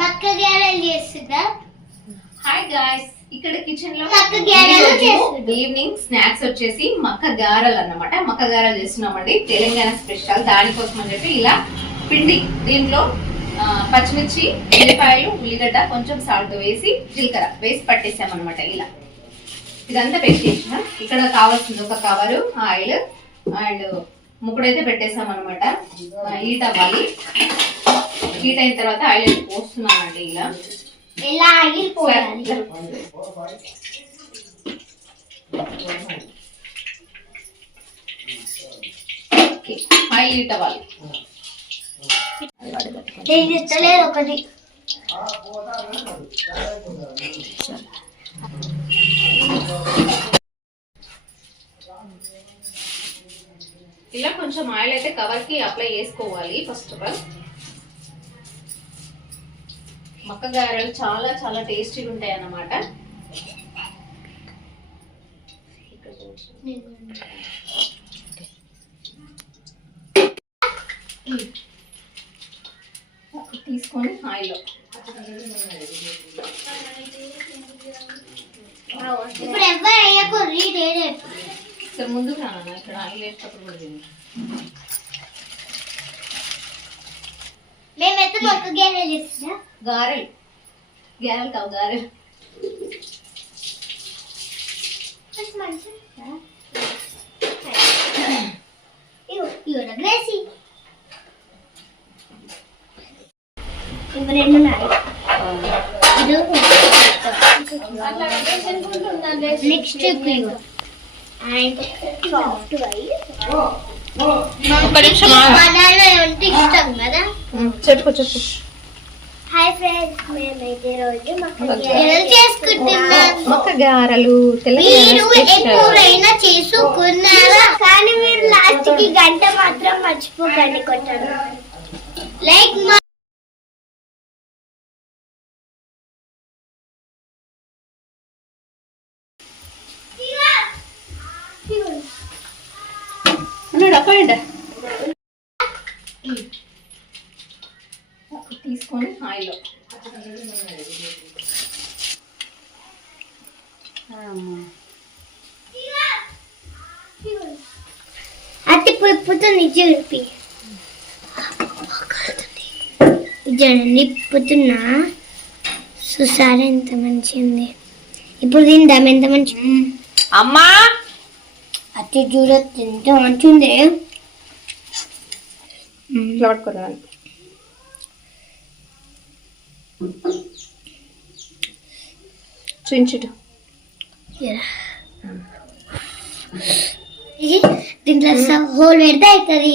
మక్క గ్యారెలు చేస్తున్నా. Hi guys, ఇక్కడ కిచెన్ లో మక్క గ్యారెలు చేస్తున్నా. ఈవినింగ్ స్నాక్స్ వచ్చేసి మక్క గారెలు అన్నమాట. మక్క గారెలు చేస్తున్నామండి, తెలంగాణ స్పెషల్. దానికోసం అని చెప్పి ఇలా పిండి, దీంట్లో పచ్చిమిర్చి, ఉల్లిపాయలు, ఉల్లిగడ్డ, కొంచెం సాల్ట్ వేసి జీలకర్ర వేసి పట్టేసామన్నమాట. ఇలా ఇదంతా పేస్ట్ చేసిన. ఇక్కడ కావాల్సింది ఒక కవరు ఆయిల్ అండ్ ముక్కుడైతే పెట్టేసాం అనమాట. హీట్ అవ్వాలి. హీట్ అయిన తర్వాత ఆయిల్ పోస్తున్నానండి. ఇలా ఆయిల్ పోయాలి. ఆయిల్ హీట్ అవ్వాలి. ఒకటి ఇలా కొంచెం ఆయిల్ అయితే కవర్ కి అప్లై చేసుకోవాలి. ఫస్ట్ ఆఫ్ ఆల్ మక్క గారెలు చాలా చాలా టేస్టీగా ఉంటాయి అన్నమాట. తీసుకొని ఆయిల్ ఇప్పుడు ఎవరు అయ్యాకు రీడ్ ఇక్కడ ముందుకు రానా, ఇక్కడ ఆయిల్ వేసేటప్పుడు కూడా తిని. మేమైతే మక్క గ్యారెలు చేస్తున్నా. గారెలు గారెలు కావు, గారెలు. నెక్స్ట్ ఇష్టం కదా. చెప్పు చెప్పు. హాయ్ ఫ్రెండ్స్, మేమైతే రోజు మక్క గారెలు చేసుకుంటున్నాం. మక్క గారెలు మీరు ఎప్పుడైనా చేసుకున్నారా? కానీ మీరు లాస్ట్ కి గంట మాత్రం మర్చిపోకండి కొట్టడం. లైక్ తీసుకొని ఆయిల్ అట్టి పొప్పుతుంది చూపి. నిప్పుతున్నా చూసారా ఎంత మంచి ఉంది. ఇప్పుడు తిందాం ఎంత మంచి. అమ్మా అట్టి చూడొచ్చు ఎంత మంచి ఉంది. చూపించుట దీంట్లో హోల్ పెడితే అవుతుంది.